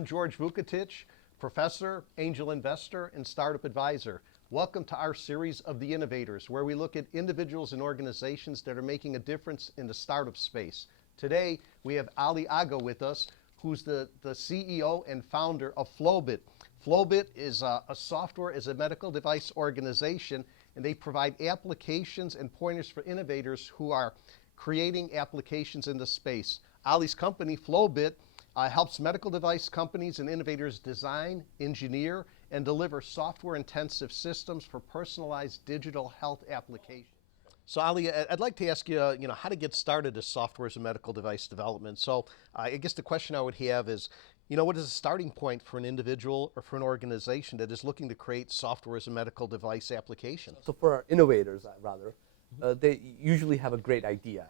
I'm George Vukotic, professor, angel investor, and startup advisor. Welcome to our series of The Innovators, where we look at individuals and organizations that are making a difference in the startup space. Today, we have Ali Aga with us, who's the CEO and founder of Flowbit. Flowbit is a software as a medical device organization, and they provide applications and pointers for innovators who are creating applications in the space. Ali's company, Flowbit, helps medical device companies and innovators design, engineer, and deliver software-intensive systems for personalized digital health applications. So Ali, I'd like to ask you, how to get started as software as a medical device development. So I guess the question I would have is, what is a starting point for an individual or for an organization that is looking to create software as a medical device application? So for our innovators, they usually have a great idea,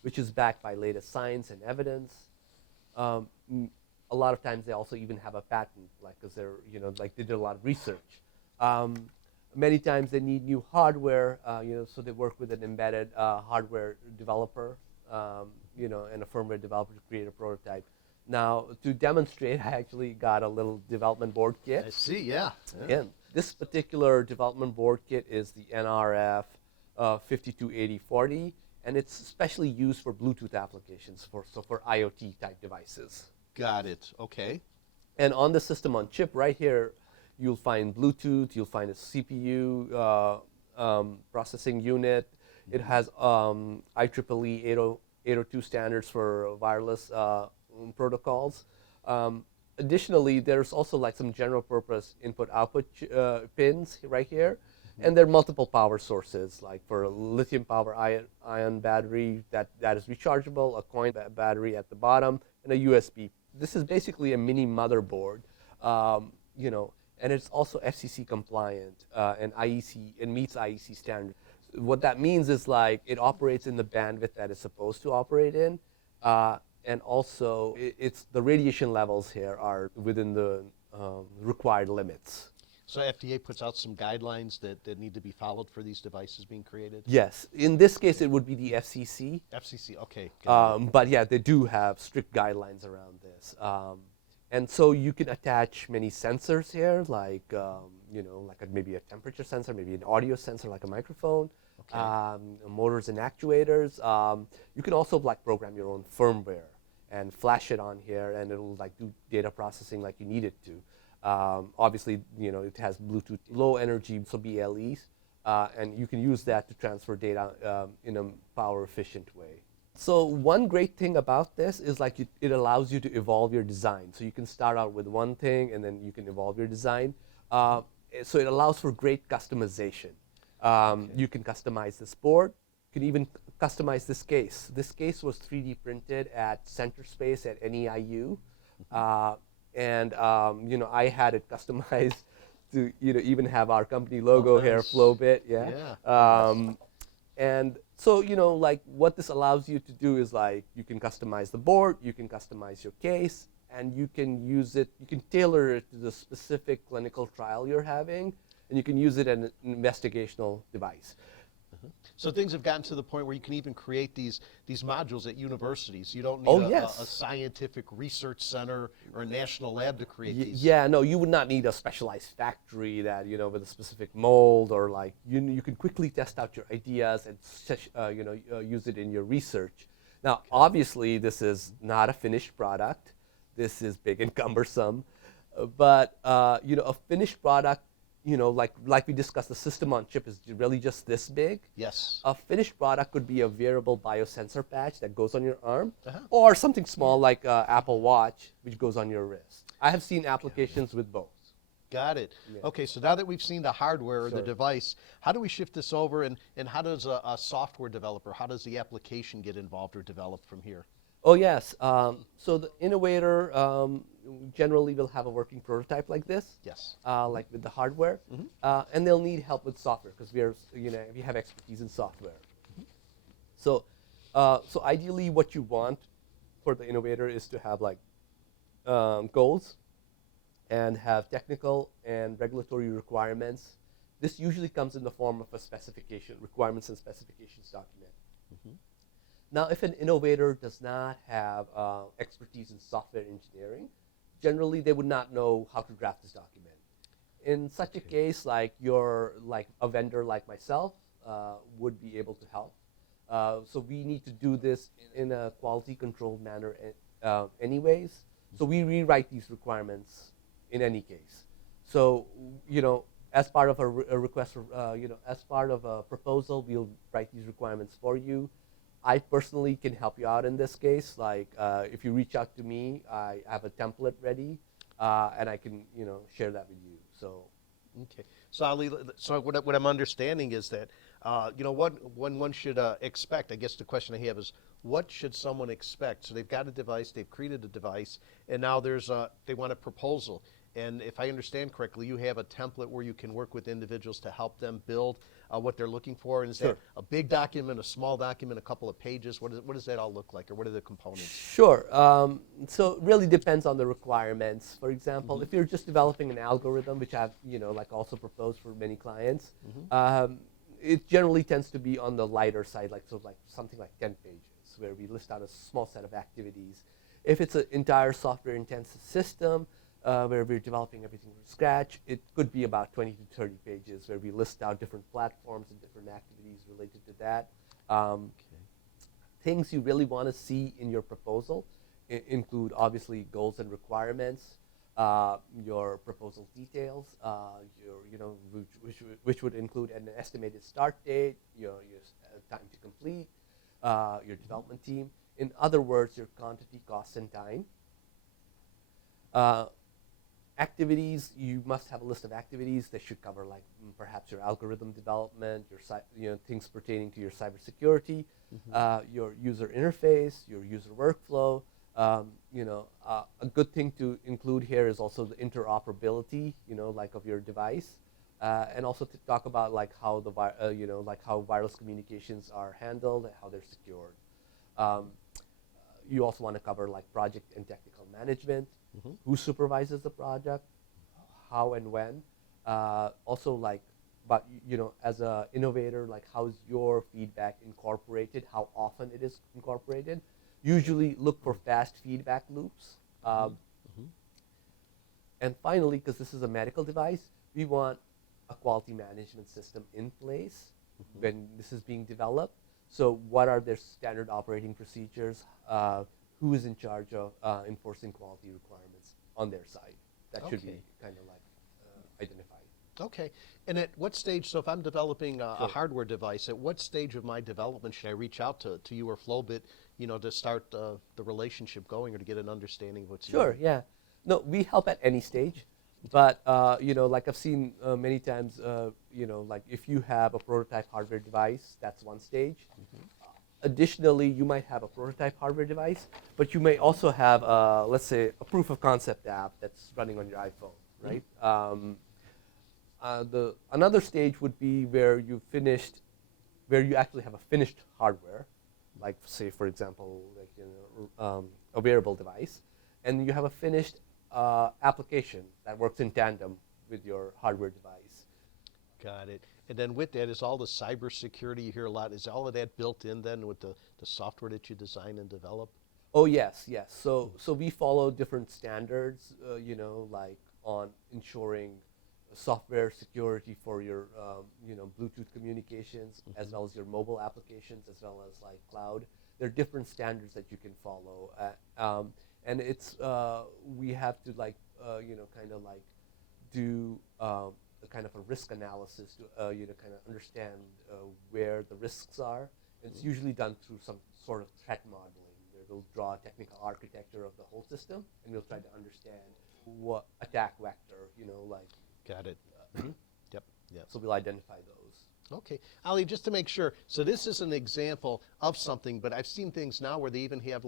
which is backed by latest science and evidence. A lot of times they also even have a patent, because they're, they did a lot of research. Many times they need new hardware, so they work with an embedded hardware developer, and a firmware developer to create a prototype. Now, to demonstrate, I actually got a little development board kit. I see, yeah. And this particular development board kit is the NRF 528040, and it's especially used for Bluetooth applications, for IoT type devices. Got it, okay. And on the system on chip right here, you'll find Bluetooth, you'll find a CPU processing unit. It has IEEE 802 standards for wireless protocols. Additionally, there's also some general purpose input-output pins right here. And there are multiple power sources, like for a lithium power ion battery that is rechargeable, a coin battery at the bottom, and a USB. This is basically a mini motherboard, and it's also FCC compliant and IEC, it meets IEC standards. What that means is it operates in the bandwidth that it's supposed to operate in, and also it's the radiation levels here are within the required limits. So FDA puts out some guidelines that need to be followed for these devices being created? Yes. In this case, it would be the FCC. FCC, okay. But yeah, they do have strict guidelines around this. And so you can attach many sensors here, maybe a temperature sensor, maybe an audio sensor, like a microphone, motors and actuators. You can also program your own firmware and flash it on here, and it'll do data processing like you need it to. Obviously, it has Bluetooth low energy, so BLEs, and you can use that to transfer data in a power efficient way. So one great thing about this is it allows you to evolve your design. So you can start out with one thing and then you can evolve your design. So it allows for great customization. You can customize this board. You can even customize this case. This case was 3D printed at CenterSpace at NEIU. And I had it customized to even have our company logo here, Flowbit, and so what this allows you to do is you can customize the board, you can customize your case, and you can use it. You can tailor it to the specific clinical trial you're having, and you can use it as an investigational device. So things have gotten to the point where you can even create these modules at universities. You don't need a scientific research center or a national lab to create these. Yeah, no, you would not need a specialized factory that, with a specific mold, or you can quickly test out your ideas and use it in your research. Now, obviously, this is not a finished product. This is big and cumbersome, but a finished product, like we discussed, the system on chip is really just this big. Yes. A finished product could be a wearable biosensor patch that goes on your arm, or something small like Apple Watch, which goes on your wrist. I have seen applications with both. Got it. Yeah. Okay, so now that we've seen the hardware or the device, how do we shift this over, and how does a software developer, how does the application get involved or developed from here? Oh, yes. So the innovator generally will have a working prototype like this. Yes. With the hardware. And they'll need help with software because we have expertise in software. So ideally what you want for the innovator is to have goals and have technical and regulatory requirements. This usually comes in the form of a specification, requirements and specifications document. Now, if an innovator does not have expertise in software engineering, generally they would not know how to draft this document. In such a case, like a vendor like myself would be able to help. So we need to do this in a quality controlled manner anyways. So we rewrite these requirements in any case. So, as part of a request, as part of a proposal, we'll write these requirements for you. I personally can help you out in this case. Like, if you reach out to me, I have a template ready, and I can, share that with you. So, okay. So Ali, so what I'm understanding is that, what one should expect. I guess the question I have is, what should someone expect? So they've got a device, they've created a device, and now they want a proposal. And if I understand correctly, you have a template where you can work with individuals to help them build what they're looking for. And is that a big document, a small document, a couple of pages? What does that all look like, or what are the components? Sure. So it really depends on the requirements. For example, if you're just developing an algorithm, which I've also proposed for many clients, it generally tends to be on the lighter side, like something like 10 pages, where we list out a small set of activities. If it's an entire software-intensive system, where we're developing everything from scratch, it could be about 20 to 30 pages, where we list out different platforms and different activities related to that. Things you really want to see in your proposal include, obviously, goals and requirements, your proposal details, which would include an estimated start date, your time to complete, your development team. In other words, your quantity, cost, and time. Activities, you must have a list of activities. They should cover perhaps your algorithm development, your things pertaining to your cybersecurity, your user interface, your user workflow. A good thing to include here is also the interoperability, of your device, and also to talk about how how wireless communications are handled and how they're secured. You also want to cover project and technical management. Who supervises the project, how and when. Also, as an innovator, how's your feedback incorporated, how often it is incorporated. Usually look for fast feedback loops. And finally, because this is a medical device, we want a quality management system in place when this is being developed. So what are their standard operating procedures? Who is in charge of enforcing quality requirements on their side? That should be kind of identified. Okay. And at what stage, so if I'm developing a hardware device, at what stage of my development should I reach out to you or Flowbit, to start the relationship going or to get an understanding of what's Sure, yeah. No, we help at any stage. But, I've seen many times, if you have a prototype hardware device, that's one stage. Additionally, you might have a prototype hardware device, but you may also have, let's say, a proof of concept app that's running on your iPhone, right? Another stage would be where you actually have a finished hardware, like say, for example, a wearable device, and you have a finished application that works in tandem with your hardware device. Got it. And then with that, is all the cybersecurity you hear a lot, is all of that built in then with the software that you design and develop? Oh, yes. So we follow different standards, on ensuring software security for your, Bluetooth communications, as well as your mobile applications, as well as cloud. There are different standards that you can follow. And it's, we have to do kind of a risk analysis to kind of understand where the risks are. It's usually done through some sort of threat modeling, where we'll draw a technical architecture of the whole system, and we'll try to understand what attack vector, Got it. Yep. So we'll identify those. Okay. Ali, just to make sure, so this is an example of something, but I've seen things now where they even have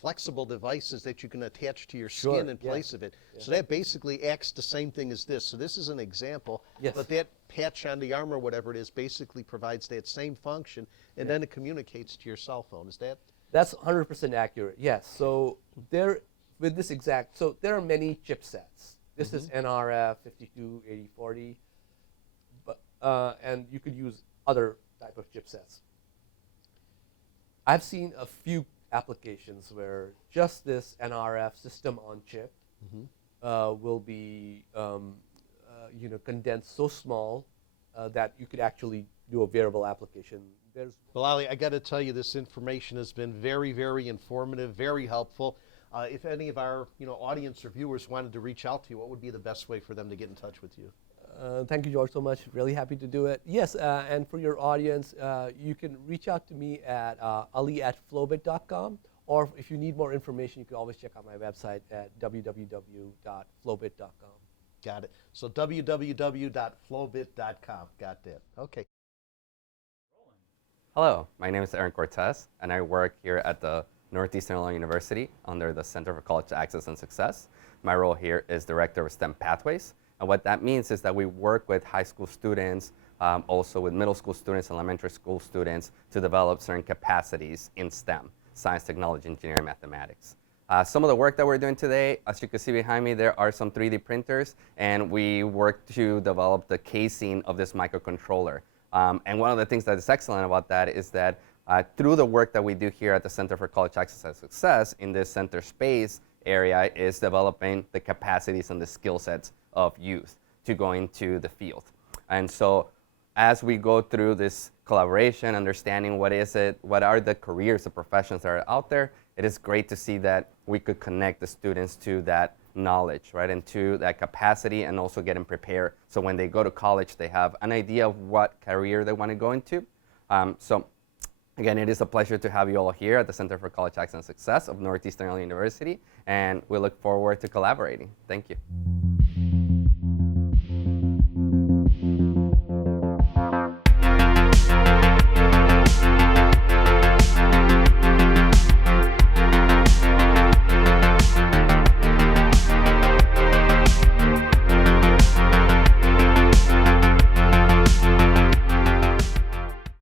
flexible devices that you can attach to your skin in place of it. Yeah. So that basically acts the same thing as this. So this is an example, but that patch on the arm or whatever it is basically provides that same function, and then it communicates to your cell phone. Is that? That's 100% accurate, yes. So there are many chipsets. This is NRF 528040. And you could use other type of chipsets. I've seen a few applications where just this NRF system on chip will be condensed so small that you could actually do a wearable application. Well, Ali, I got to tell you, this information has been very, very informative, very helpful. If any of our audience or viewers wanted to reach out to you, what would be the best way for them to get in touch with you? Thank you, George, so much. Really happy to do it. Yes, and for your audience, you can reach out to me at ali@flowbit.com, or if you need more information, you can always check out my website at www.flowbit.com. Got it. So www.flowbit.com. Got that. Okay. Hello, my name is Aaron Cortez, and I work here at the Northeastern Illinois University under the Center for College Access and Success. My role here is Director of STEM Pathways. And what that means is that we work with high school students, also with middle school students and elementary school students to develop certain capacities in STEM, science, technology, engineering, mathematics. Some of the work that we're doing today, as you can see behind me, there are some 3D printers, and we work to develop the casing of this microcontroller. And one of the things that is excellent about that is that through the work that we do here at the Center for College Access and Success in this center space area is developing the capacities and the skill sets of youth to go into the field. And so as we go through this collaboration, understanding what are the careers, the professions that are out there, it is great to see that we could connect the students to that knowledge, right, and to that capacity, and also get them prepared so when they go to college, they have an idea of what career they want to go into. So again, it is a pleasure to have you all here at the Center for College Access and Success of Northeastern Illinois University, and we look forward to collaborating. Thank you.